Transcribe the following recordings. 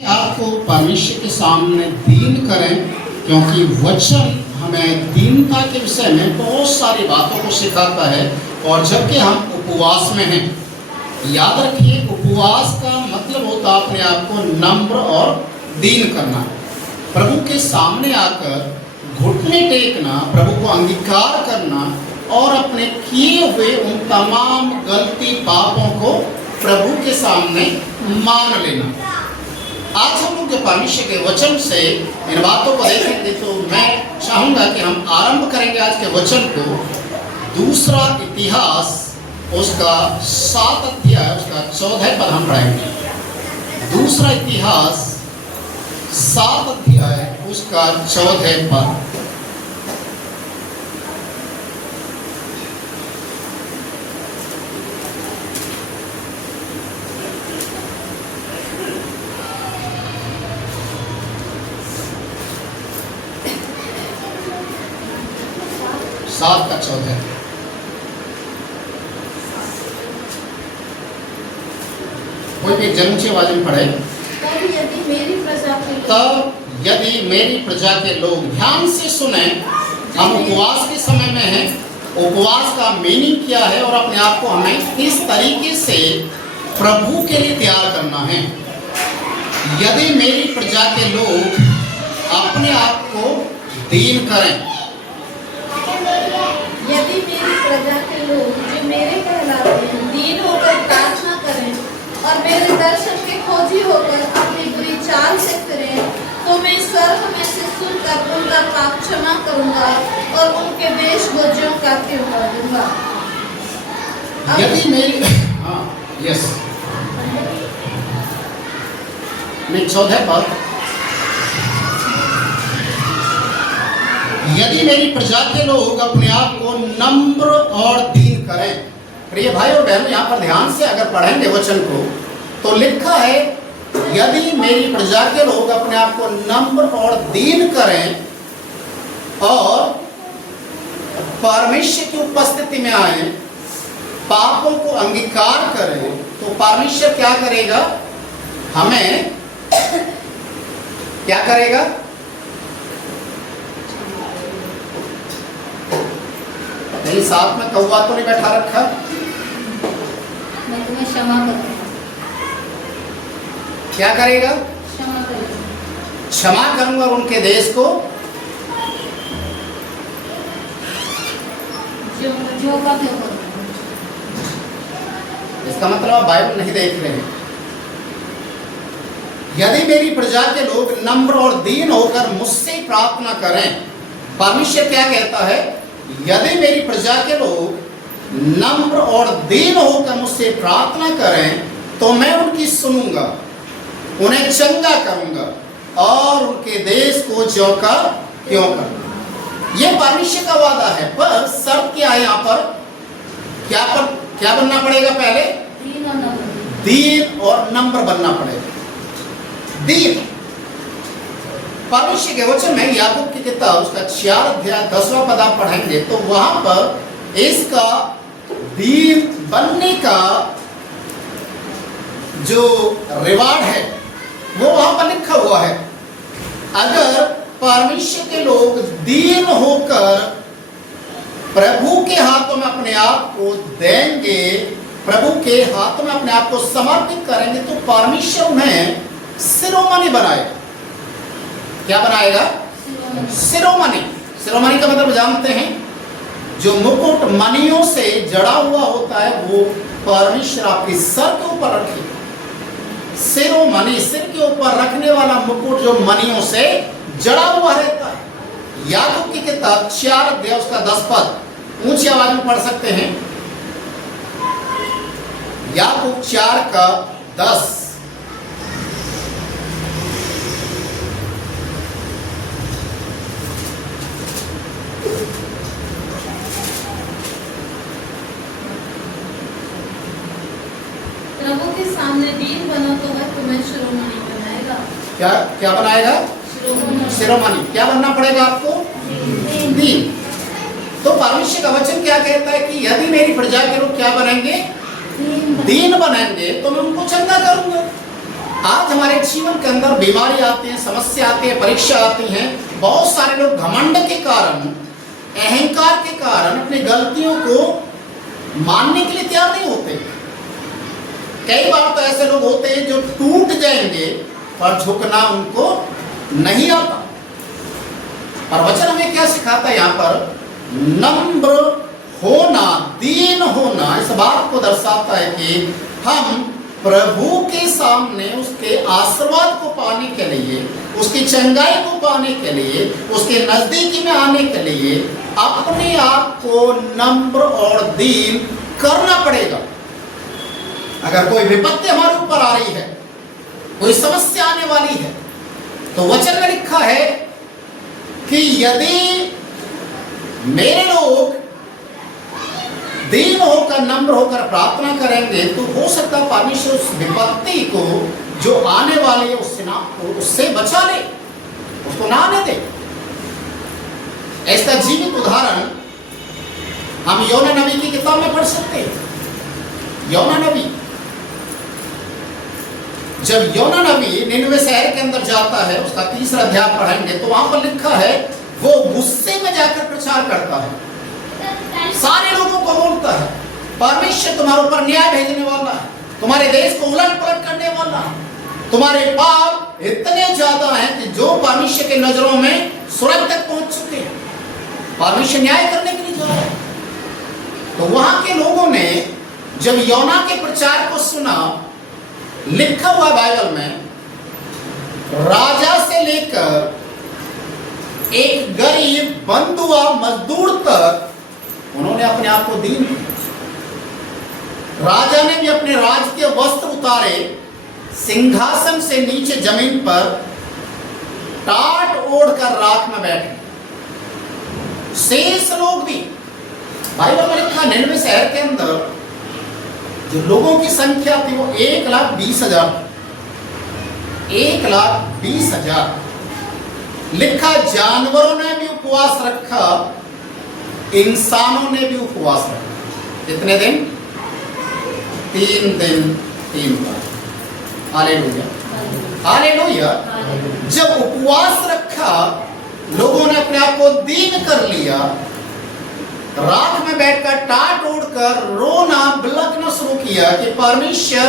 आपको परमेश्वर के सामने दीन करें, क्योंकि वचन हमें दीनता के विषय में बहुत सारी बातों को सिखाता है। और जबकि हम उपवास में हैं, याद रखिए उपवास का मतलब होता है अपने आप को नम्र और दीन करना, प्रभु के सामने आकर घुटने टेकना, प्रभु को अंगीकार करना और अपने किए हुए उन तमाम गलती पापों को प्रभु के सामने मान लेना। आज हम लोग जो परमेश्वर के वचन से इन बातों को देखेंगे, तो मैं चाहूँगा कि हम आरंभ करेंगे आज के वचन को दूसरा इतिहास उसका 7 अध्याय उसका 14 पद हम पढ़ेंगे। दूसरा इतिहास 7 अध्याय उसका 14 पद। सात का 14। कोई भी जन्म से आवाज में पढ़े। तब यदि मेरी प्रजा के लोग ध्यान से सुने, हम उपवास के समय में हैं। उपवास का मीनिंग क्या है और अपने आप को हमें किस तरीके से प्रभु के लिए तैयार करना है। यदि मेरी प्रजा के लोग अपने आप को दीन करें, यदि मेरी प्रजा के लोग जो मेरे कहलाते हैं दीन होकर प्रार्थना करें और मेरे दर्शन के खोजी होकर अपनी बुरी चाल से फिरें, तो मैं स्वर्ग में से सुनकर उनका पाप क्षमा करूंगा और उनके देश को ज्यों का त्यों कर दूंगा। यदि मेरी यस मैं 14 पद, यदि मेरी प्रजा के लोग अपने आप को नम्र और दीन करें। प्रिय भाई और बहनों, यहाँ पर ध्यान से अगर पढ़ेंगे वचन को तो लिखा है यदि मेरी प्रजा के लोग अपने आप को नम्र और दीन करें और परमेश्वर की उपस्थिति में आए, पापों को अंगीकार करें, तो परमेश्वर क्या करेगा? हमें क्या करेगा? नहीं, साथ में कौवा तो नहीं बैठा रखा? मैं तुम्हें क्षमा करूंगा। क्या करेगा? क्षमा करूंगा। क्षमा करूंगा उनके देश को जो का त्यों कर दूंगा। इसका मतलब आप बाइबल नहीं देख रहे हैं। यदि मेरी प्रजा के लोग नम्र और दीन होकर मुझसे प्रार्थना करें, परमेश्वर क्या कहता है? यदि मेरी प्रजा के लोग नम्र और दीन होकर मुझसे प्रार्थना करें, तो मैं उनकी सुनूंगा, उन्हें चंगा करूंगा और उनके देश को ज्यों का त्यों करूंगा। यह परमेश्वर का वादा है। पर शर्त क्या है? यहाँ पर क्या बनना पड़ेगा? पहले दीन और नम्र बनना पड़ेगा। दीन परमेश्वर के वचन में याकूब की किताब उसका 4 अध्याय 10वां पद आप पढ़ेंगे, तो वहां पर इसका दीन बनने का जो रिवार्ड है वो वहां पर लिखा हुआ है। अगर परमेश्वर के लोग दीन होकर प्रभु के हाथों में अपने आप को देंगे, प्रभु के हाथों में अपने आप को समर्पित करेंगे, तो परमेश्वर उन्हें शिरोमणि बनाएगा। क्या बनाएगा? शिरोमणि। शिरोमणि का मतलब जानते हैं? जो मुकुट मणियों से जड़ा हुआ होता है वो परमेश्वर आपके सर के ऊपर रखेगा। शिरोमणि, सिर के ऊपर रखने वाला मुकुट जो मणियों से जड़ा हुआ रहता है। याकूब की किताब 4 अध्याय उसका 10 पद ऊंची आवाज में पढ़ सकते हैं। याकूब 4 का 10। प्रभु के सामने दीन बनो तो वह तुम्हें शिरोमणि बनाएगा। क्या बनाएगा? शिरोमणि। क्या बनना पड़ेगा आपको? दीन। तो परमेश्वर का वचन क्या कहता है कि यदि मेरी प्रजा के लोग क्या बनेंगे? दीन बनेंगे, तो मैं उनको चंगा करूंगा। आज हमारे जीवन के अंदर बीमारी आती है, समस्या आती है, परीक्षा आती है। बहुत सारे लोग घमंड के कारण, अहंकार के कारण अपनी गलतियों को मानने के लिए तैयार नहीं होते। कई बार तो ऐसे लोग होते हैं जो टूट जाएंगे पर झुकना उनको नहीं आता। और वचन हमें क्या सिखाता है यहाँ पर? नम्र होना, दीन होना इस बात को दर्शाता है कि हम प्रभु के सामने उसके आशीर्वाद को पाने के लिए, उसकी चंगाई को पाने के लिए, उसके नजदीकी में आने के लिए अपने आप को नम्र और दीन करना पड़ेगा। अगर कोई विपत्ति हमारे ऊपर आ रही है, कोई समस्या आने वाली है, तो वचन में लिखा है कि यदि मेरे लोग दीन होकर, नम्र होकर प्रार्थना करेंगे तो हो सकता है परमेश्वर उस विपत्ति को जो आने वाली है उससे बचा ले, उसको ना आने दे। ऐसा जीवित उदाहरण हम योना नबी की किताब में पढ़ सकते हैं। योना नबी, जब योना नबी निनवे शहर के अंदर जाता है, उसका 3रा अध्याय पढ़ेंगे तो वहां पर लिखा है वो गुस्से में जाकर प्रचार करता है, सारे लोगों को बोलता है परमेश्वर तुम्हारे ऊपर न्याय भेजने वाला है, तुम्हारे देश को उलट पलट करने वाला है, तुम्हारे पाप इतने ज्यादा हैं कि जो परमेश्वर के नजरों में स्वर्ग तक पहुंच चुके हैं, परमेश्वर न्याय करने के लिए जा रहा है। तो वहां के लोगों ने जब योना के प्रचार को सुना, लिखा हुआ बाइबल में, राजा से लेकर एक गरीब बंधुआ मजदूर तक उन्होंने अपने आप को दीन किया। राजा ने भी अपने राजकीय वस्त्र उतारे, सिंहासन से नीचे जमीन पर टाट ओढ़कर राख में बैठे। शेष लोग भी, बाइबल में लिखा निनवे शहर के अंदर जो लोगों की संख्या थी वो 1,20,000, 1,20,000। लिखा जानवरों ने भी उपवास रखा, इंसानों ने भी उपवास रखा। कितने दिन? 3 दिन 3 रात। Hallelujah, hallelujah. जब उपवास रखा, लोगों ने अपने आप को दीन कर लिया, रात में बैठकर टाट ओढ़कर रोना बिलखना शुरू किया कि परमेश्वर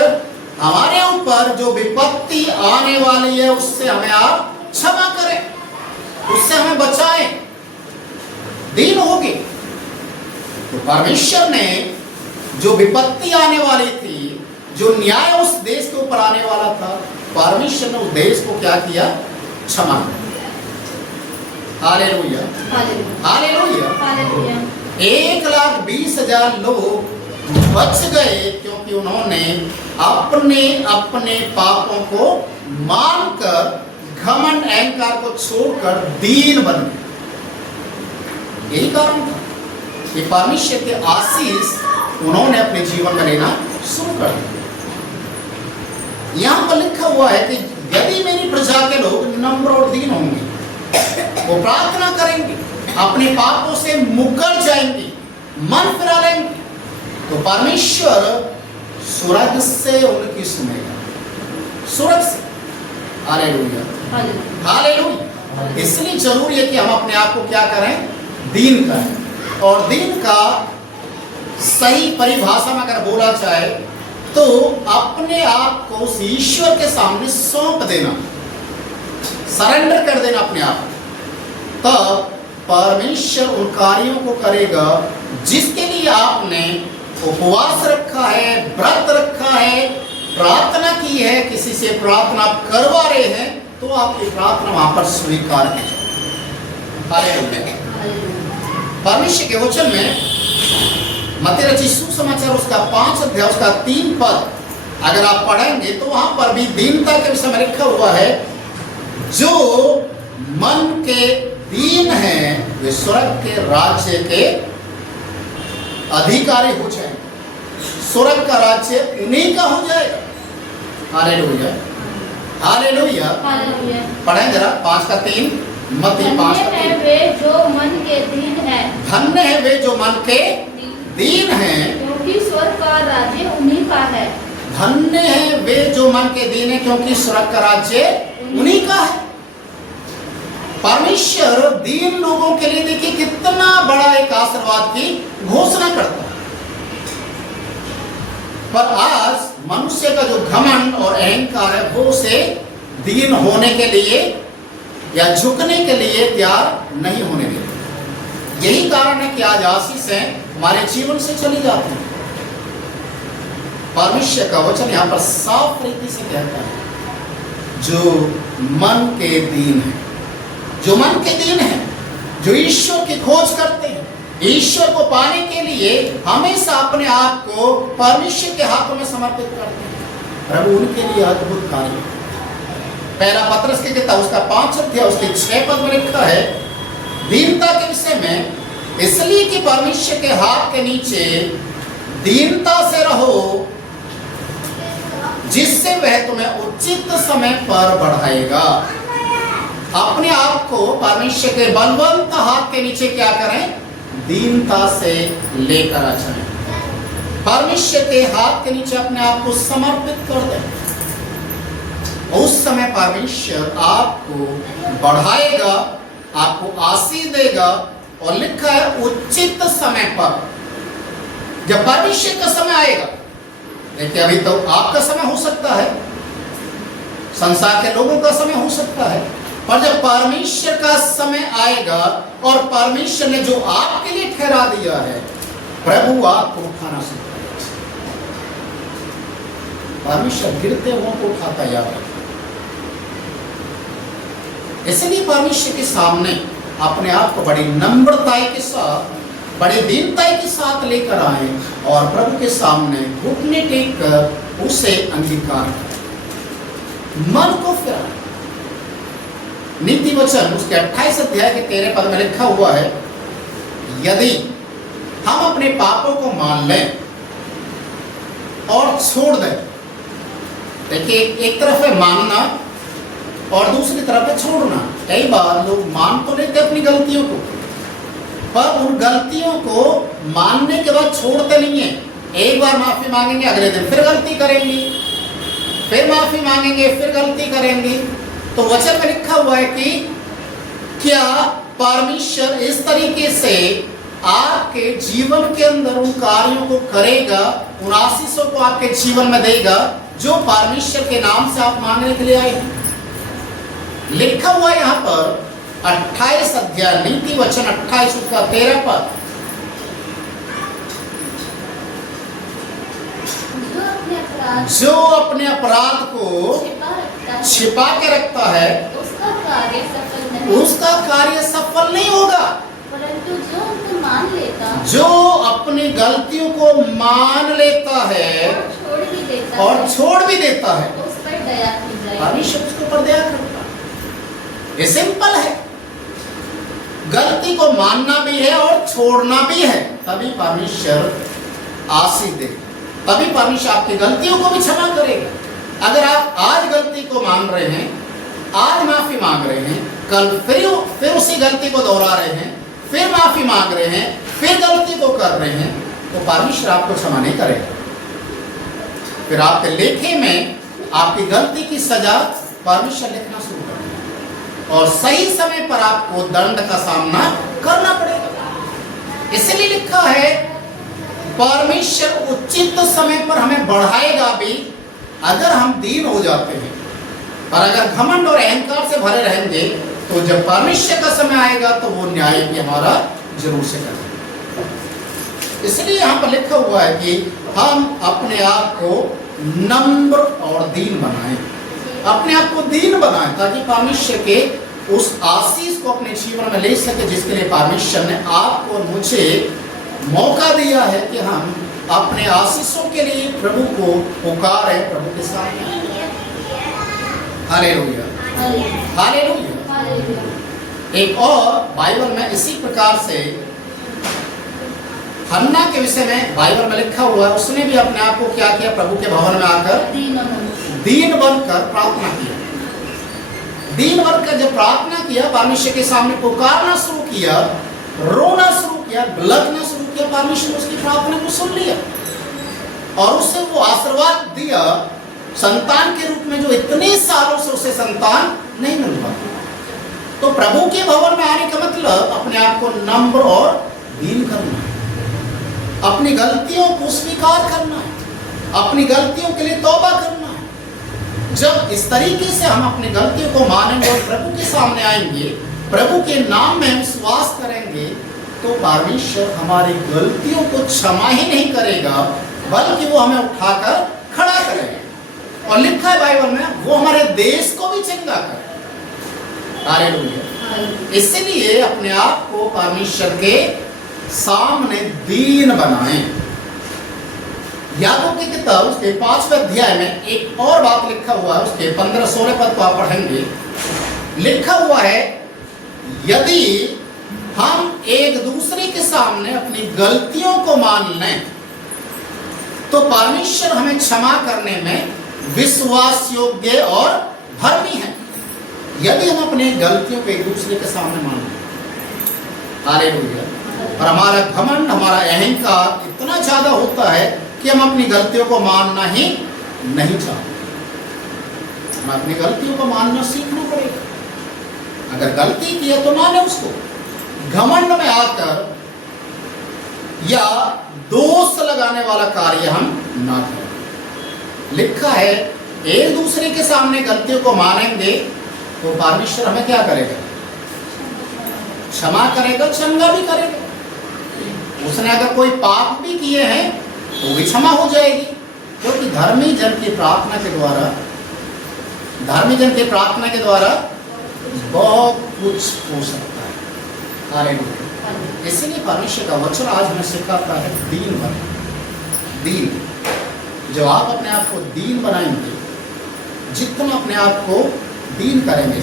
हमारे ऊपर जो विपत्ति आने वाली है उससे हमें आप क्षमा करें, उससे हमें बचाएं, दीन होगी। तो परमेश्वर ने जो विपत्ति आने वाली थी, जो न्याय उस देश के ऊपर आने वाला था, परमेश्वर ने उस देश को क्या किया? क्षमा किया। Hallelujah, hallelujah, hallelujah. 1,20,000 लोग बच गए क्योंकि उन्होंने अपने अपने पापों को मानकर, घमंड अहंकार को छोड़कर दीन बन गए। यही कारण था कि परमेश्वर के आशीष उन्होंने अपने जीवन में लेना शुरू कर दिया। यहां पर लिखा हुआ है कि यदि मेरी प्रजा के लोग नम्र और दीन होंगे, वो प्रार्थना करेंगे, अपने पापों से मुकर जाएंगे, मन फिरा लेंगे, तो परमेश्वर स्वर्ग से उनकी सुनेगा, स्वर्ग से। Hallelujah, hallelujah. इसलिए जरूरी है कि हम अपने आप को क्या करें? दीन करें। और दीन का सही परिभाषा में अगर बोला जाए तो अपने आप को उस ईश्वर के सामने सौंप देना, सरेंडर कर देना अपने आप। तब परमेश्वर उन कार्यों को करेगा जिसके लिए आपने उपवास रखा है, व्रत रखा है, प्रार्थना की है, किसी से प्रार्थना करवा रहे हैं, तो आपकी प्रार्थना वहां पर स्वीकार की जाए। परमेश्वर के वचन में मत्ती रचित सुसमाचार उसका 5 अध्याय उसका 3 पद अगर आप पढ़ेंगे तो वहां पर भी दीनता के विषय में लिखा हुआ है, जो मन के दीन हैं वे स्वर्ग के राज्य के अधिकारी हो जाएंगे, स्वर्ग का राज्य उन्हीं का हो जाएगा। Hallelujah, hallelujah. पढ़ें जरा 5 का 3, मत्ती 5 का 3। वे जो मन के दीन है, धन्य है वे जो मन के दीन हैं, क्योंकि स्वर्ग का राज्य उन्हीं का है। धन्य है वे जो मन के दीन है, क्योंकि स्वर्ग का राज्य उन्हीं का है। परमेश्वर दीन लोगों के लिए देखिए कितना बड़ा एक आशीर्वाद की घोषणा करता है। पर आज मनुष्य का जो घमंड और अहंकार है वो उसे दीन होने के लिए या झुकने के लिए तैयार नहीं होने देते। यही कारण है कि आज आशीषें हमारे जीवन से चली जाती हैं। परमेश्वर का वचन यहाँ पर साफ रीति से कहता है, जो मन के दीन है, जो मन के दीन है, जो ईश्वर की खोज करते हैं, ईश्वर को पाने के लिए हमेशा अपने आप को परमेश्वर के हाथों में समर्पित करते हैं, प्रभु उनके लिए अद्भुत कार्य। पहला पत्रस की किताब उसका 5 अध्याय उसके 6 पद में लिखा है, दीनता के विषय में, इसलिए कि परमेश्वर के हाथ के नीचे दीनता से रहो, जिससे वह तुम्हें उचित समय पर बढ़ाएगा। अपने आप को परमेश्वर के बलवंत हाथ के नीचे क्या करें? दीनता से लेकर आ जाएं। परमेश्वर के हाथ के नीचे अपने आप को समर्पित कर दें। उस समय परमेश्वर आपको बढ़ाएगा, आपको आशीष देगा। और लिखा है उचित समय पर। जब परमेश्वर का समय आएगा, देखिए अभी तो आपका समय हो सकता है, संसार के लोगों का समय हो सकता है, पर जब परमेश्वर का समय आएगा और परमेश्वर ने जो आपके लिए ठहरा दिया है, प्रभु आपको उठाना सीखेगा। परमेश्वर गिरते हुओं को उठाता याद रखता। इसलिए परमेश्वर के सामने अपने आप को बड़ी नम्रता के साथ, बड़ी दीनता के साथ लेकर आए और प्रभु के सामने घुटने टेक कर उसे अंगीकार करें। मन को फिराएं। नीति वचन उसके 28 अध्याय के 13 पद में लिखा हुआ है, यदि हम अपने पापों को मान लें और छोड़ दें। देखिए एक तरफ है मानना और दूसरी तरफ है छोड़ना। कई बार लोग मान तो लेते अपनी गलतियों को, पर उन गलतियों को मानने के बाद छोड़ते नहीं है। एक बार माफी मांगेंगे, अगले दिन फिर गलती करेंगे, फिर माफी मांगेंगे, फिर गलती करेंगे। तो वचन में लिखा हुआ है कि क्या परमेश्वर इस तरीके से आपके जीवन के अंदर उन कार्यों को करेगा, उन आशीषों को आपके जीवन में देगा जो परमेश्वर के नाम से आप मांगने के लिए आए हैं। लिखा हुआ यहाँ पर 28 अध्याय नीति वचन 28 उसका 13 पद, जो अपने अपराध को छिपा के रखता है उसका कार्य सफल नहीं होगा, परंतु जो उनको मान लेता, जो अपनी गलतियों को मान लेता है और छोड़ भी देता है, उस पर दया की जाए। परमेश्वर उसके ऊपर दया करता है। ये सिंपल है। गलती को मानना भी है और छोड़ना भी है, तभी परमेश्वर आशीष दे, तभी परमेश्वर आपकी गलतियों को भी क्षमा करेगा। अगर आप आज गलती को मान रहे हैं, आज माफी मांग रहे हैं, कल फिर उसी गलती को दोहरा रहे हैं, फिर माफी मांग रहे हैं, फिर गलती को कर रहे हैं, तो परमेश्वर आपको क्षमा नहीं करेगा। फिर आपके लेखे में आपकी गलती की सजा परमेश्वर लिखना शुरू करेगा और सही समय पर आपको दंड का सामना करना पड़ेगा। इसलिए लिखा है परमेश्वर उचित समय पर हमें बढ़ाएगा भी अगर हम दीन हो जाते हैं। और अगर घमंड और अहंकार से भरे रहेंगे तो जब परमेश्वर का समय आएगा तो वो न्याय भी हमारा जरूर से करेगा। इसलिए यहाँ पर लिखा हुआ है कि हम अपने आप को नम्र और दीन बनाएं, अपने आप को दीन बनाएं, ताकि परमेश्वर के उस आशीष को अपने जीवन में ले सके जिसके लिए परमेश्वर ने आपको और मुझे मौका दिया है कि हम अपने आशीषों के लिए प्रभु को पुकारें, प्रभु के सामने। Hallelujah, hallelujah. एक और बाइबल में इसी प्रकार से हन्ना के विषय में बाइबल में लिखा हुआ है, उसने भी अपने आप को क्या किया? प्रभु के भवन में आकर दीन बनकर प्रार्थना किया। दीन बनकर जब प्रार्थना किया, परमेश्वर के सामने पुकारना शुरू किया, रोना शुरू किया, बिलखना शुरू किया, परमेश्वर ने उसकी प्रार्थना को सुन लिया। और उसे वो आशीर्वाद दिया संतान के रूप में, जो इतने सालों से उसे संतान नहीं मिल पाती। तो प्रभु के भवन में आने का मतलब अपने आप को नम्र और दीन करना है, अपनी गलतियों को स्वीकार करना है, अपनी गलतियों के लिए तौबा करना है। जब इस तरीके से हम अपनी गलतियों को मानेंगे और प्रभु के सामने आएंगे, प्रभु के नाम में विश्वास करेंगे, तो परमेश्वर हमारी गलतियों को क्षमा ही नहीं करेगा, बल्कि वो हमें उठाकर खड़ा करेगा। और लिखा है बाइबल में, वो हमारे देश को भी चंगा करे। हालेलुया। इसलिए अपने आप को परमेश्वर के सामने दीन बनाएं। याकूब की किताब उसके 5वें अध्याय में एक और बात लिखा हुआ है, उसके 15-16 पद को आप पढ़ेंगे। लिखा हुआ है, यदि हम एक दूसरे के सामने अपनी गलतियों को मान लें तो परमेश्वर हमें क्षमा करने में विश्वास योग्य और धर्मी है। यदि हम अपनी गलतियों को एक दूसरे के सामने मान लें, हालेलुया। और हमारा घमंड, हमारा अहंकार इतना ज्यादा होता है कि हम अपनी गलतियों को मानना ही नहीं चाहते। हम अपनी गलतियों को मानना सीखना पड़ेगा। अगर गलती की है तो माने उसको। घमंड में आकर या दोष लगाने वाला कार्य हम ना करें। लिखा है, एक दूसरे के सामने गलतियों को मानेंगे तो परमेश्वर हमें क्या करेगा? क्षमा करेगा, चंगा भी करेगा। उसने अगर कोई पाप भी किए हैं तो भी क्षमा हो जाएगी, क्योंकि धर्मी जन की प्रार्थना के द्वारा बहुत कुछ हो सकता है। हालेलुया। इसीलिए परमेश्वर का वचन आज हमें सिखाता है, दीन बने। दीन, जो आप अपने आप को दीन बनाएंगे, जितना अपने आप को दीन करेंगे।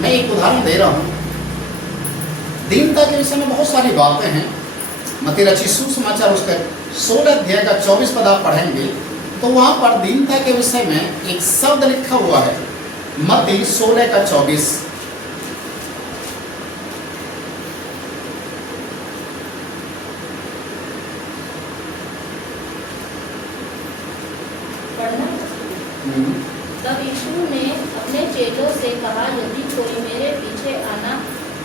मैं एक उदाहरण दे रहा हूँ। दीनता के विषय में बहुत सारी बातें हैं। मत्ती रचित सुसमाचार उसका 16 अध्याय का 24 पद आप पढ़ेंगे तो वहाँ पर दीनता के विषय में एक शब्द लिखा हुआ है। मत्ती 16 का 24। तब यीशु ने अपने चेलों से कहा, यदि कोई मेरे पीछे आना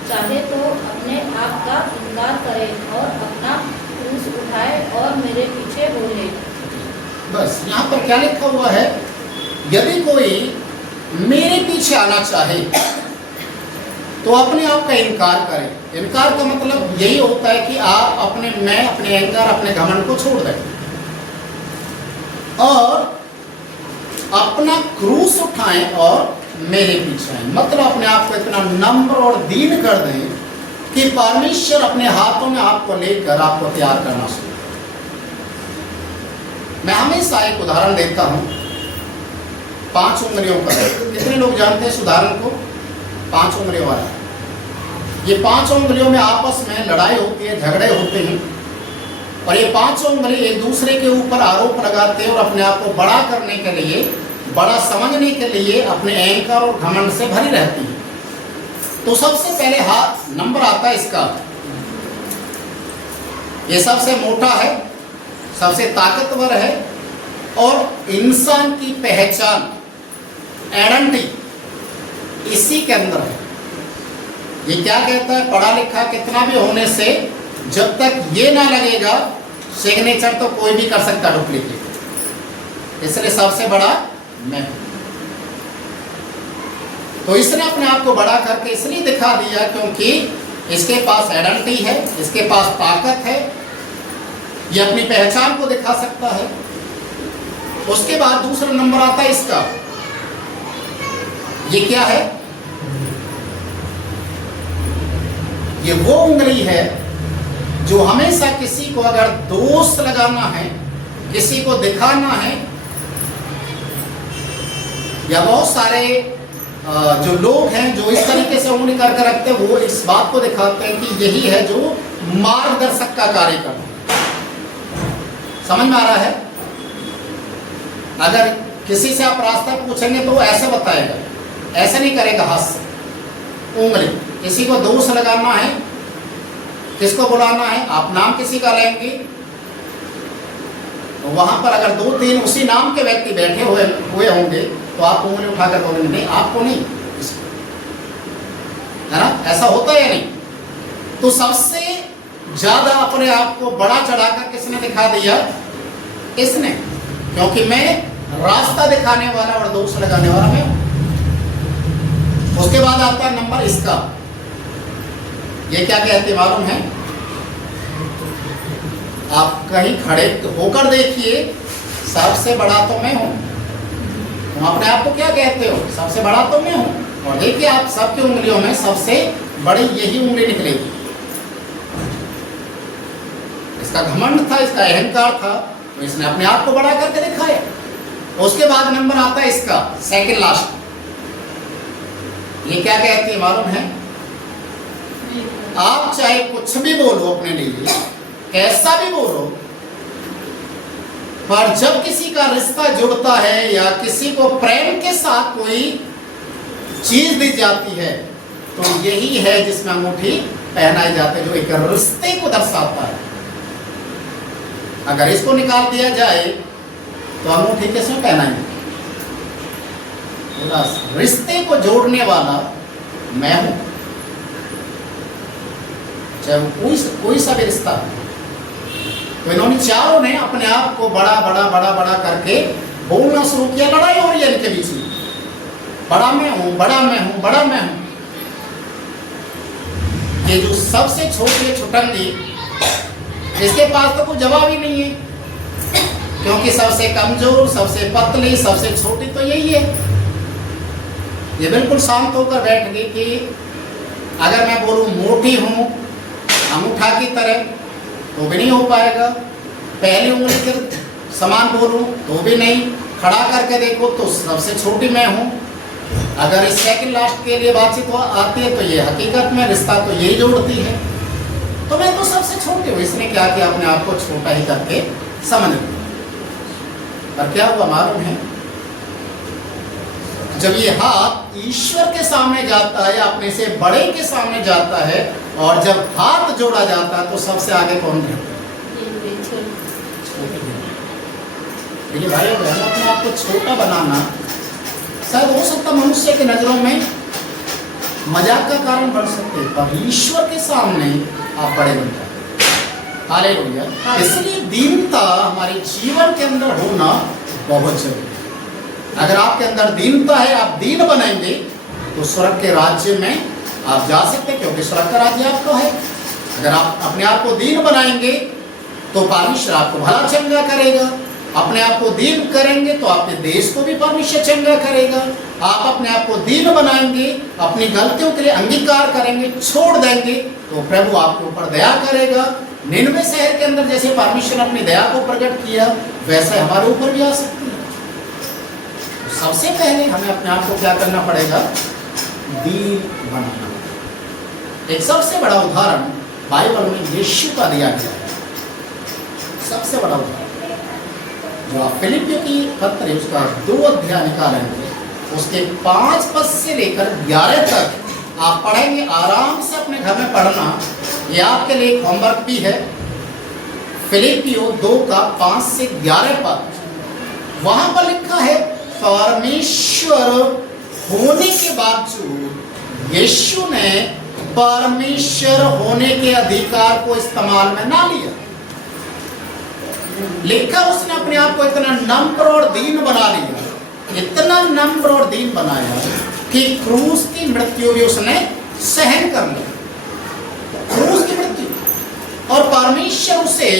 चाहे तो अपने आप का इनकार करे और अपना क्रूस उठाए और मेरे पीछे हो ले। बस यहाँ पर क्या लिखा हुआ है? यदि कोई मेरे पीछे आना चाहे तो अपने आप का इनकार करे। इनकार का मतलब यही होता है कि आप अपने अहंकार, अपने घमंड को छोड़ दें और अपना क्रूस उठाएं और मेरे पीछे आएं। मतलब अपने आप को इतना नम्र और दीन कर दें कि परमेश्वर अपने हाथों में आपको लेकर आपको तैयार करना शुरू करें। मैं हमेशा एक उदाहरण देता हूँ 5 उंगलियों का। कितने लोग जानते हैं इस उदाहरण को? 5 उंगलियों वाला। ये 5 उंगलियों में आपस में लड़ाई होती है, झगड़े होते हैं और ये 5 उंगली एक दूसरे के ऊपर आरोप लगाते हैं और अपने आप को बड़ा करने के लिए, बड़ा समझने के लिए अपने अहंकार और घमंड से भरी रहती है। तो सबसे पहले हाथ नंबर आता है इसका। ये सबसे मोटा है, सबसे ताकतवर है और इंसान की पहचान, आइडेंटिटी इसी के अंदर है। ये क्या कहता है? पढ़ा लिखा कितना भी होने से जब तक ये ना लगेगा सिग्नेचर तो कोई भी कर सकता डुप्लीकेट, इसलिए सबसे बड़ा मैं। तो इसने अपने आप को बड़ा करके इसलिए दिखा दिया क्योंकि इसके पास आइडेंटिटी है, इसके पास ताकत है, ये अपनी पहचान को दिखा सकता है। उसके बाद दूसरा नंबर आता है इसका। ये क्या है? ये वो उंगली है जो हमेशा किसी को अगर दोष लगाना है, किसी को दिखाना है, या बहुत सारे जो लोग हैं जो इस तरीके से उंगली करके रखते हैं, वो इस बात को दिखाते हैं कि यही है जो मार्गदर्शक का कार्य करता है। समझ में आ रहा है? अगर किसी से आप रास्ता पूछेंगे तो वो ऐसे बताएगा, ऐसे नहीं करेगा हाथ से। उंगली किसी को दोष लगाना है, किसको बुलाना है, आप नाम किसी का लेंगे तो वहां पर अगर 2-3 उसी नाम के व्यक्ति बैठे हुए होंगे तो आप उंगली उठाकर बोलेंगे नहीं आपको नहीं, है ना? ऐसा होता है या नहीं? तो सबसे ज्यादा अपने आप को बड़ा चढ़ाकर किसने दिखा दिया? इसने, क्योंकि मैं रास्ता दिखाने वाला और दोष लगाने वाला मैं हूं। उसके बाद आता है नंबर इसका, ये क्या कहते मालूम है? आप कहीं खड़े होकर देखिए, सबसे बड़ा तो मैं हूं। तुम अपने आप को क्या कहते हो? सबसे बड़ा तो मैं हूं। और देखिए आप सबकी उंगलियों में सबसे बड़ी यही उंगली निकलेगी। इसका घमंड था, इसका अहंकार था, तो इसने अपने आप को बड़ा करके दिखाया। उसके बाद नंबर आता है इसका, सेकंड लास्ट। ये क्या कहती है मालूम है? आप चाहे कुछ भी बोलो अपने लिए, कैसा भी बोलो, पर जब किसी का रिश्ता जुड़ता है या किसी को प्रेम के साथ कोई चीज दी जाती है तो यही है जिसमें अंगूठी पहनाई जाती है, जो एक रिश्ते को दर्शाता है। अगर इसको निकाल दिया जाए तो अंगूठी किसमें पहनाएंगे? रिश्ते को जोड़ने वाला मैं हूं, चाहे वो कोई सा भी रिश्ता। तो इन्होंने चारों ने अपने आप को बड़ा बड़ा बड़ा बड़ा करके बोलना शुरू किया। लड़ाई हो रही है इनके बीच में, बड़ा मैं हूं, बड़ा मैं हूं, बड़ा मैं हूं। ये जो सबसे छोटे छुटंगी, इसके पास तो कोई जवाब ही नहीं है, क्योंकि सबसे कमजोर, सबसे पतली, सबसे छोटी तो यही है। ये बिल्कुल शांत होकर बैठ गई कि अगर मैं बोलूं मोटी हूं अंगूठा की तरह तो भी नहीं हो पाएगा, पहली उंगली के समान बोलूं तो भी नहीं, खड़ा करके देखो तो सबसे छोटी मैं हूं। अगर इस सेकंड लास्ट के लिए बातचीत आती है तो ये हकीकत में रिश्ता तो यही जोड़ती है, तो मैं तो सबसे छोटी हूँ। इसने क्या किया? अपने आप को छोटा ही करके समझ लिया। पर क्या हुआ मालूम है? जब ये हाथ ईश्वर के सामने जाता है, अपने से बड़े के सामने जाता है, और जब हाथ जोड़ा जाता है तो सबसे आगे कौन रहता है? देखिए भाई बहनों, अपने आप को छोटा बनाना शायद हो सकता मनुष्य के नजरों में मजाक का कारण बन सकते, पर ईश्वर के सामने आप बड़े बन जाते। हालेलुया। इसलिए दीनता हमारे जीवन के अंदर होना बहुत जरूरी है। अगर आपके अंदर दीनता है, आप दीन बनेंगे तो स्वर्ग के राज्य में आप जा सकते, क्योंकि स्वर्ग का राज्य आपका है। अगर आप अपने आप को दीन बनाएंगे तो परमेश्वर आपको भला चंगा करेगा। अपने आप को दीन करेंगे तो आपके देश को भी परमेश्वर चंगा करेगा। आप अपने आप को दीन बनाएंगे, अपनी गलतियों के लिए अंगीकार करेंगे, छोड़ देंगे, तो प्रभु आपके ऊपर दया करेगा। निनवे शहर के अंदर जैसे परमेश्वर ने अपनी दया को प्रकट किया, वैसे हमारे ऊपर भी आ सकती है। सबसे पहले हमें अपने आप को क्या करना पड़ेगा? दीन बनाना। एक सबसे बड़ा उदाहरण बाइबल में यीशु का दिया गया है। सबसे बड़ा उदाहरण जो आप फिलिपियों की पत्र उसका 2 अध्याय निकालेंगे, उसके 5 पद से लेकर 11 तक आप पढ़ेंगे। आराम से अपने घर में पढ़ना, ये आपके लिए होमवर्क भी है। फिलिपियों 2 का 5 से 11 पद, वहां पर लिखा है परमेश्वर होने के बावजूद यीशु ने परमेश्वर होने के अधिकार को इस्तेमाल में ना लिया। लिखा उसने अपने आप को इतना नम्र और दीन बना लिया, इतना नम्र और दीन बनाया कि क्रूस की मृत्यु भी उसने सहन कर ली। क्रूस की मृत्यु, और परमेश्वर उसे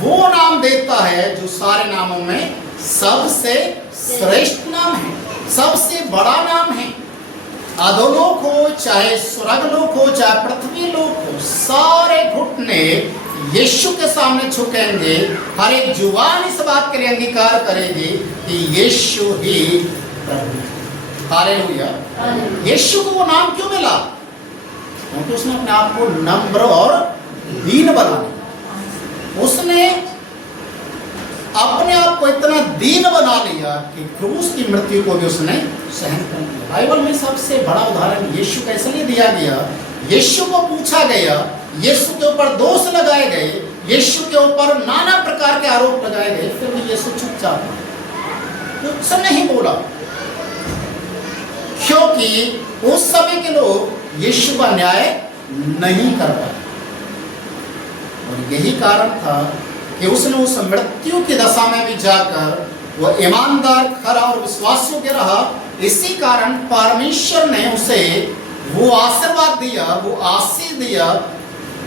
वो नाम देता है जो सारे नामों में सबसे श्रेष्ठ नाम है, सबसे बड़ा नाम है। अधोलोक हो चाहे स्वर्गलोक हो चाहे पृथ्वी लोक हो, सारे घुटने यीशु के सामने झुकेंगे। हर एक जुबान इस बात के लिए अंगीकार करेगी कि यीशु ही प्रभु। हालेलुया। यीशु को वो नाम क्यों मिला? क्योंकि उसने अपने आप को नम्र और दीन बना लिया। उसने अपने आप को इतना दीन बना लिया कि क्रूस की मृत्यु को भी उसने सहन कर लिया। बाइबल में सबसे बड़ा उदाहरण यीशु का इसलिए दिया गया, यीशु को पूछा गया, यीशु के ऊपर दोष लगाए गए यीशु के ऊपर नाना प्रकार के आरोप लगाए गए, फिर भी यीशु चुपचाप कुछ नहीं बोला, क्योंकि उस समय के लोग यीशु का न्याय नहीं कर पाए। और यही कारण था कि उसने उस मृत्यु की दशा में भी जाकर वो ईमानदार, खरा और विश्वासयोग्य रहा। इसी कारण परमेश्वर ने उसे वो आशीर्वाद दिया, वो आशीष दिया,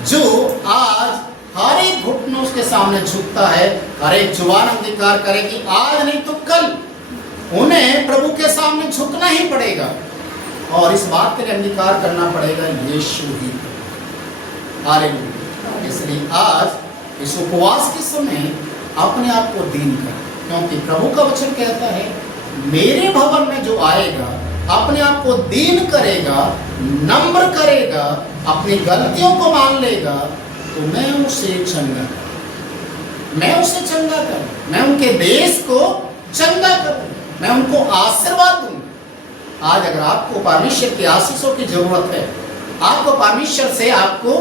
जो आज हर एक घुटना उसके सामने झुकता है, हर एक जुबान अंगीकार करे कि आज नहीं तो कल उन्हें प्रभु के सामने झुकना ही पड़ेगा और इस बात के लिए अंगीकार करना पड़ेगा यीशु ही। हालेलुया। इसलिए आज इस उपवास के समय अपने आप को दीन कर, क्योंकि प्रभु का वचन कहता है मेरे भवन में जो आएगा अपने आप को दीन करेगा, नम्र करेगा, अपनी गलतियों को मान लेगा, तो मैं उसे चंगा करूं, मैं उसे चंगा करूं, मैं उनके देश को चंगा करूं, मैं उनको आशीर्वाद दूं। आज अगर आपको परमेश्वर की आशीषों की जरूरत है, आपको परमेश्वर से आपको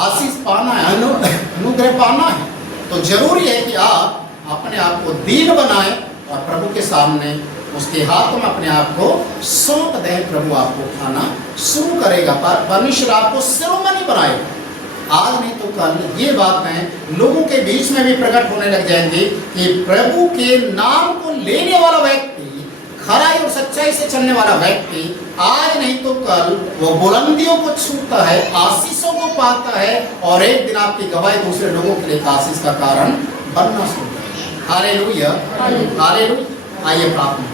आशीष पाना है, अनुग्रह पाना है, तो जरूरी है कि आप अपने आप को दीन बनाएं और प्रभु के सामने उसके हाथों में अपने आप को सौंप दें। प्रभु आपको खाना शुरू करेगा, परमेश्वर आपको शिरोमणि बनाएगा। आज नहीं तो कल ये बातें लोगों के बीच में भी प्रकट होने लग जाएंगी कि प्रभु के नाम को लेने वाला व्यक्ति, खराई और सच्चाई से चलने वाला व्यक्ति आज नहीं तो कल वो बुलंदियों को छूता है, आशीषों को पाता है और एक दिन आपकी गवाही दूसरे लोगों के लिए आशीष का कारण बनना शुरू करेगा। Hallelujah, hallelujah. आइए प्रार्थना।